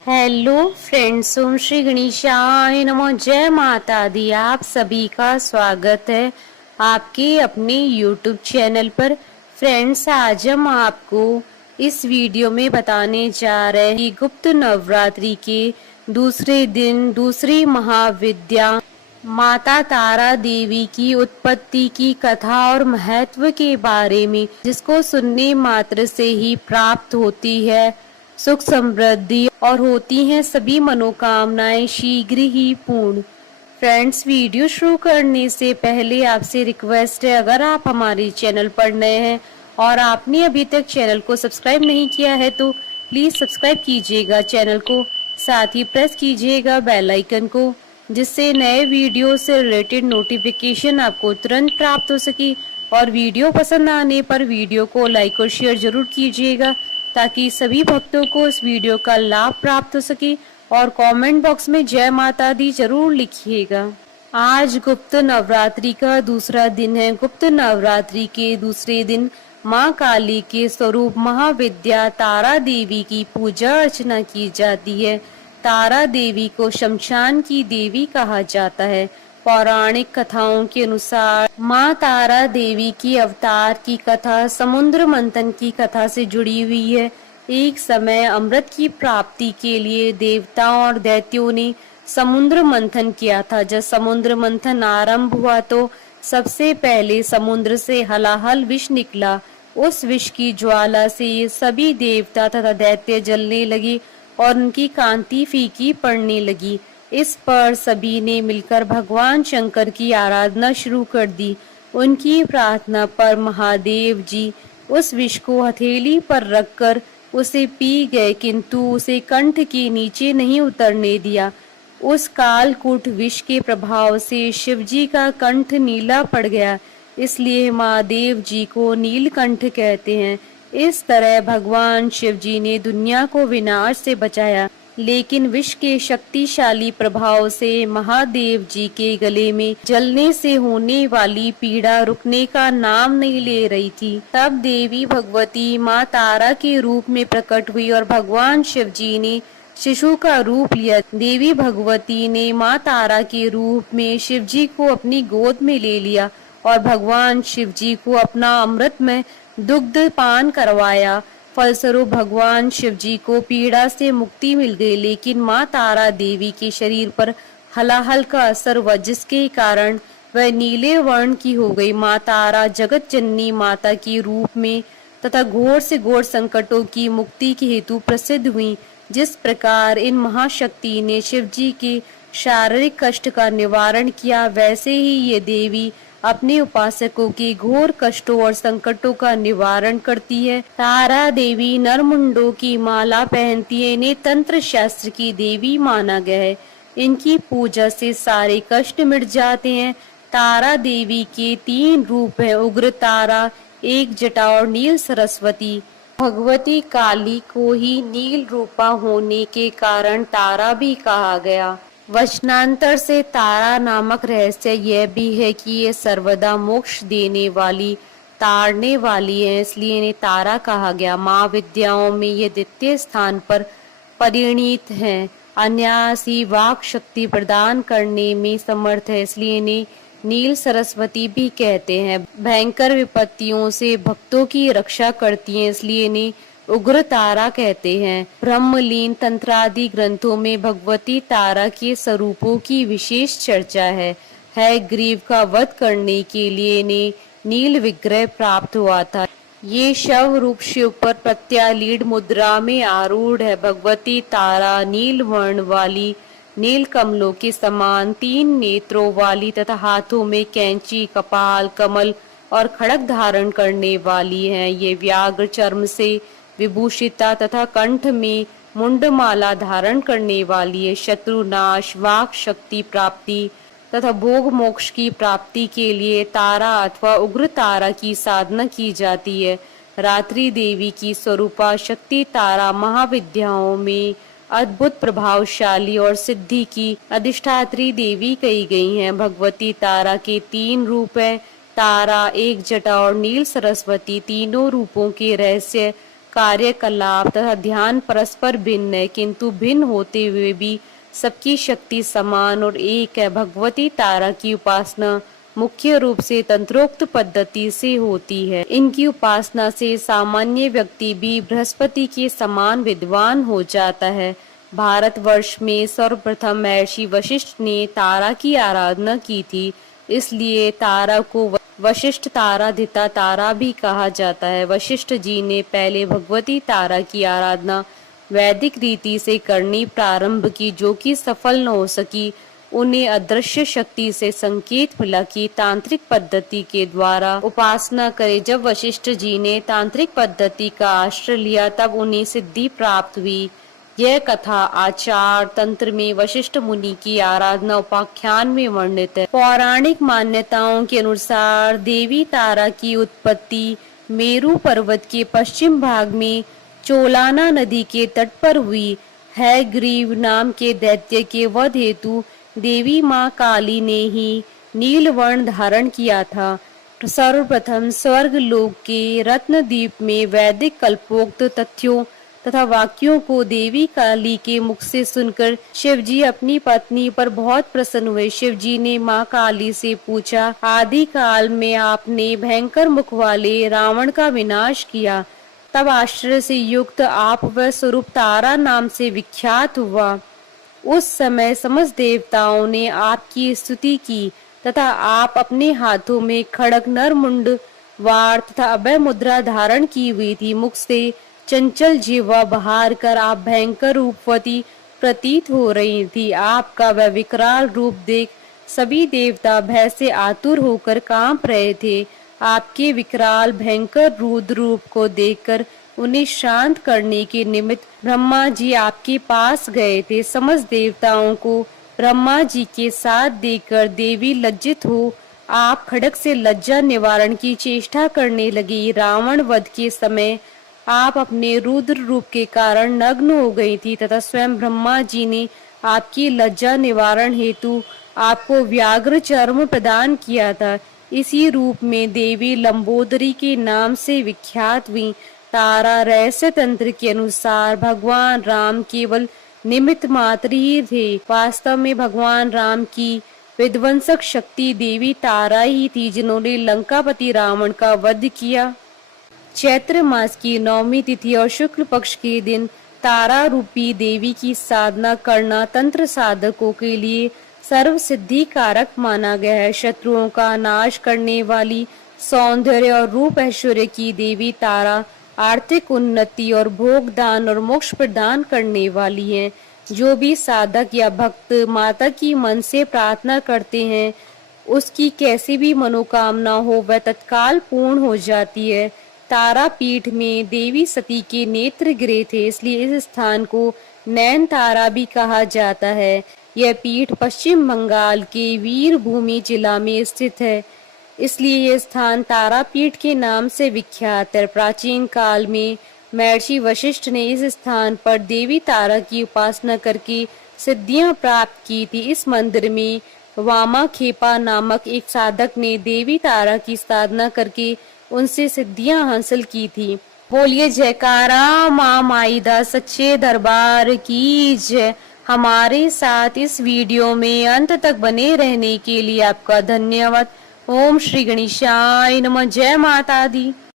Hello friends, ओम श्री गणेशाय नमः। जय माता दी। आप सभी का स्वागत है आपके अपने यूट्यूब चैनल पर। फ्रेंड्स, आज हम आपको इस वीडियो में बताने जा रहे हैं कि गुप्त नवरात्रि के दूसरे दिन दूसरी महाविद्या माता तारा देवी की उत्पत्ति की कथा और महत्व के बारे में, जिसको सुनने मात्र से ही प्राप्त होती है सुख समृद्धि और होती हैं सभी मनोकामनाएं शीघ्र ही पूर्ण। फ्रेंड्स, वीडियो शुरू करने से पहले आपसे रिक्वेस्ट है, अगर आप हमारे चैनल पर नए हैं और आपने अभी तक चैनल को सब्सक्राइब नहीं किया है तो प्लीज सब्सक्राइब कीजिएगा चैनल को। साथ ही प्रेस कीजिएगा बेल आइकन को, जिससे नए वीडियो से रिलेटेड नोटिफिकेशन आपको तुरंत प्राप्त हो सके। और वीडियो पसंद आने पर वीडियो को लाइक और शेयर जरूर कीजिएगा, ताकि सभी भक्तों को इस वीडियो का लाभ प्राप्त हो सके। और कमेंट बॉक्स में जय माता दी जरूर लिखिएगा। आज गुप्त नवरात्रि का दूसरा दिन है। गुप्त नवरात्रि के दूसरे दिन माँ काली के स्वरूप महाविद्या तारा देवी की पूजा अर्चना की जाती है। तारा देवी को शमशान की देवी कहा जाता है। पौराणिक कथाओं के अनुसार माँ तारा देवी की अवतार की कथा समुद्र मंथन की कथा से जुड़ी हुई है। एक समय अमृत की प्राप्ति के लिए देवताओं और दैत्यों ने समुद्र मंथन किया था। जब समुद्र मंथन आरंभ हुआ तो सबसे पहले समुद्र से हलाहल विष निकला। उस विष की ज्वाला से सभी देवता तथा दैत्य जलने लगे और उनकी कांति फीकी पड़ने लगी। इस पर सभी ने मिलकर भगवान शंकर की आराधना शुरू कर दी। उनकी प्रार्थना पर महादेव जी उस विष को हथेली पर रखकर उसे पी गए, किंतु उसे कंठ के नीचे नहीं उतरने दिया। उस कालकूट विष के प्रभाव से शिवजी का कंठ नीला पड़ गया, इसलिए महादेव जी को नीलकंठ कहते हैं। इस तरह भगवान शिवजी ने दुनिया को विनाश से बचाया, लेकिन विष के शक्तिशाली प्रभाव से महादेव जी के गले में जलने से होने वाली पीड़ा रुकने का नाम नहीं ले रही थी। तब देवी भगवती माँ तारा के रूप में प्रकट हुई और भगवान शिव जी ने शिशु का रूप लिया। देवी भगवती ने माँ तारा के रूप में शिव जी को अपनी गोद में ले लिया और भगवान शिव जी को अपना अमृत में दुग्ध पान करवाया। फलस्वरूप भगवान शिव जी को पीड़ा से मुक्ति मिल गई, लेकिन माँ तारा देवी के शरीर पर हलाहल का असर हुआ, जिसके कारण वह नीले वर्ण की हो गई। माँ तारा जगत जननी माता के रूप में तथा घोर से घोर संकटों की मुक्ति के हेतु प्रसिद्ध हुई। जिस प्रकार इन महाशक्ति ने शिव जी के शारीरिक कष्ट का निवारण किया, वैसे ही ये देवी अपने उपासकों के घोर कष्टों और संकटों का निवारण करती है। तारा देवी नरमुंडों की माला पहनती है। इन्हें तंत्र शास्त्र की देवी माना गया है। इनकी पूजा से सारे कष्ट मिट जाते हैं। तारा देवी के 3 रूप हैं, उग्र तारा, एक जटा और नील सरस्वती। भगवती काली को ही नील रूपा होने के कारण तारा भी कहा गया। वचनांतर से तारा नामक रहस्य यह भी है कि ये सर्वदा मोक्ष देने वाली, तारने वाली है, इसलिए इन्हें तारा कहा गया। माँ विद्याओं में ये द्वितीय स्थान पर परिणीत है। अनायासी वाक शक्ति प्रदान करने में समर्थ है, इसलिए इन्हें नील सरस्वती भी कहते हैं। भयंकर विपत्तियों से भक्तों की रक्षा करती हैं, इसलिए इन्हें उग्र तारा कहते हैं। ब्रह्मलीन तंत्रादि ग्रंथों में भगवती तारा के स्वरूपों की विशेष चर्चा है। ग्रीव का वध करने के लिए इन्हें नील विग्रह प्राप्त हुआ था। ये शव रूप शिव पर प्रत्यालीड मुद्रा में आरूढ़ है। भगवती तारा नील वर्ण वाली, नील कमलों के समान 3 नेत्रों वाली तथा हाथों में कैंची, कपाल, कमल और खड़ग धारण करने वाली हैं। ये व्याघ्र चर्म से विभूषिता तथा कंठ में मुंडमाला धारण करने वाली है। शत्रुनाश, वाक शक्ति प्राप्ति तथा भोग मोक्ष की प्राप्ति के लिए तारा अथवा उग्र तारा की साधना की जाती है। रात्रि देवी की स्वरूपा शक्ति तारा महाविद्याओं में अद्भुत प्रभावशाली और सिद्धि की अधिष्ठात्री देवी कही गई हैं। भगवती तारा के 3 रूप हैं, तारा, एक जटा और नील सरस्वती। तीनों रूपों के रहस्य कार्यकलाप तथा ध्यान परस्पर भिन्न है, किंतु भिन्न होते हुए भी सबकी शक्ति समान और एक है। भगवती तारा की उपासना मुख्य रूप से तंत्रोक्त पद्धति से होती है। इनकी उपासना से सामान्य व्यक्ति भी बृहस्पति के समान विद्वान हो जाता है। भारतवर्ष में सर्वप्रथम महर्षि वशिष्ठ ने तारा की आराधना की थी, इसलिए तारा को वशिष्ठ ताराधिता तारा भी कहा जाता है। वशिष्ठ जी ने पहले भगवती तारा की आराधना वैदिक रीति से करनी प्रारंभ की, जो कि सफल न हो सकी। उन्हें अदृश्य शक्ति से संकेत मिला कि तांत्रिक पद्धति के द्वारा उपासना करे। जब वशिष्ठ जी ने तांत्रिक पद्धति का आश्रय लिया तब उन्हें सिद्धि प्राप्त हुई। यह कथा आचार तंत्र में वशिष्ठ मुनि की आराधना उपाख्यान में वर्णित है। पौराणिक मान्यताओं के अनुसार देवी तारा की उत्पत्ति मेरू पर्वत के पश्चिम भाग में चोलाना नदी के तट पर हुई है। ग्रीव नाम के दैत्य के वध हेतु देवी माँ काली ने ही नीलवर्ण धारण किया था। सर्वप्रथम स्वर्ग लोक के रत्नद्वीप में वैदिक कल्पोक्त तथ्यों तथा वाक्यों को देवी काली के मुख से सुनकर शिवजी अपनी पत्नी पर बहुत प्रसन्न हुए। शिवजी ने माँ काली से पूछा, आदि काल में आपने भयंकर मुख वाले रावण का विनाश किया, तब आश्चर्य से युक्त आप वह स्वरूप तारा नाम से विख्यात हुआ। उस समय समस्त देवताओं ने आपकी स्तुति की तथा आप अपने हाथों में खड़ग नरमुंड वार तथा अभय मुद्रा धारण की हुई थी। मुख से चंचल जीवा बहार कर आप भयंकर रूपवती प्रतीत हो रही थी। आपका वह विकराल रूप देख सभी देवता भय से आतुर होकर कांप रहे थे। आपके विकराल भयंकर रुद्र रूप को देखकर उन्हें शांत करने के निमित्त ब्रह्मा जी आपके पास गए थे। समस्त देवताओं को ब्रह्मा जी के साथ देखकर देवी लज्जित हो आप खड़ग से लज्जा निवारण की चेष्टा करने लगी। रावण वध के समय आप अपने रुद्र रूप के कारण नग्न हो गई थी तथा स्वयं ब्रह्मा जी ने आपकी लज्जा निवारण हेतु आपको व्याघ्र चर्म प्रदान किया था। इसी रूप में देवी लंबोदरी के नाम से विख्यात हुई। तारा रहस्य तंत्र के अनुसार भगवान राम केवल निमित्त मात्र ही थे। वास्तव में भगवान राम की विध्वंसक शक्ति देवी तारा ही थी, जिन्होंने लंकापति रावण का वध किया। चैत्र मास की 9वीं तिथि और शुक्ल पक्ष के दिन तारा रूपी देवी की साधना करना तंत्र साधकों के लिए सर्व सिद्धि कारक माना गया है। शत्रुओं का नाश करने वाली, सौंदर्य और रूप ऐश्वर्य की देवी तारा आर्थिक उन्नति और भोग दान और मोक्ष प्रदान करने वाली है। जो भी साधक या भक्त माता की मन से प्रार्थना करते हैं, उसकी कैसी भी मनोकामना हो वह तत्काल पूर्ण हो जाती है। तारा पीठ में देवी सती के नेत्र गिरे थे, इसलिए इस स्थान को नैन तारा भी कहा जाता है। यह पीठ पश्चिम बंगाल के वीरभूमि जिला में स्थित है, इसलिए यह स्थान तारापीठ के नाम से विख्यात है। प्राचीन काल में महर्षि वशिष्ठ ने इस स्थान पर देवी तारा की उपासना करके सिद्धियां प्राप्त की थी। इस मंदिर में वामा खेपा नामक एक साधक ने देवी तारा की साधना करके उनसे सिद्धियां हासिल की थी। बोलिए जयकारा माँ माईदा सच्चे दरबार की जय। हमारे साथ इस वीडियो में अंत तक बने रहने के लिए आपका धन्यवाद। ओम श्री गणेशाय नमः। जय माता दी।